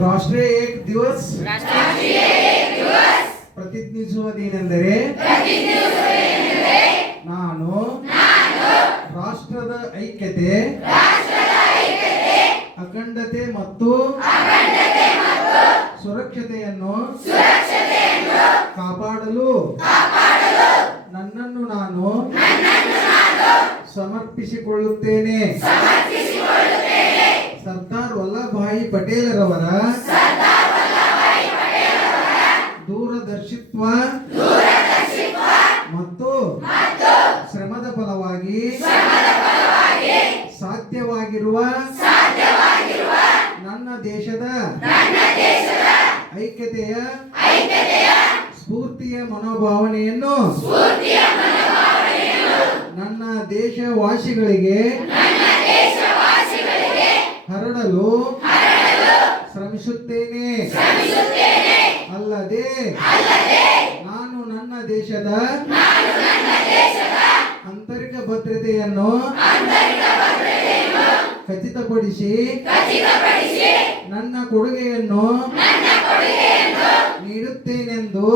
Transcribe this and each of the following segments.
ರಾಷ್ಟ್ರೀಯ ಏಕ ದಿವಸ ಪ್ರತಿಜ್ಞಿಸುವುದೇನೆಂದರೆ ನಾನು ರಾಷ್ಟ್ರದ ಐಕ್ಯತೆ ಅಖಂಡತೆ ಮತ್ತು ಸುರಕ್ಷತೆಯನ್ನು ಕಾಪಾಡಲು ನನ್ನನ್ನು ನಾನು ಸಮರ್ಪಿಸಿಕೊಳ್ಳುತ್ತೇನೆ. ಸರ್ದಾರ್ ವಲ್ಲಭಭಾಯಿ ಪಟೇಲರವರ ದೂರದರ್ಶಿತ್ವ ಮತ್ತು ಶ್ರಮದ ಫಲವಾಗಿ ಸಾಧ್ಯವಾಗಿರುವ ನನ್ನ ದೇಶದ ಐಕ್ಯತೆಯ ಸ್ಫೂರ್ತಿಯ ಮನೋಭಾವನೆಯನ್ನು ನನ್ನ ದೇಶವಾಸಿಗಳಿಗೆ ಹರಡಲು ಶ್ರಮಿಸುತ್ತೇನೆ. ಅಲ್ಲದೆ ನಾನು ನನ್ನ ದೇಶದ ಆಂತರಿಕ ಭದ್ರತೆಯನ್ನು ಖಚಿತಪಡಿಸಿ ನನ್ನ ಕೊಡುಗೆಯನ್ನು ನೀಡುತ್ತೇನೆಂದು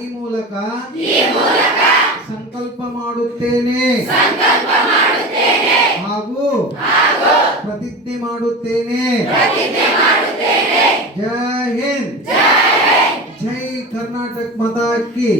ಈ ಮೂಲಕ ಸಂಕಲ್ಪ ಮಾಡುತ್ತೇನೆ ಹಾಗೂ ಪ್ರತಿಜ್ಞೆ ಮಾಡುತ್ತೇನೆ. ಜೈ ಹಿಂದ್, ಜೈ ಕರ್ನಾಟಕ ಮಾತಾ ಕಿ.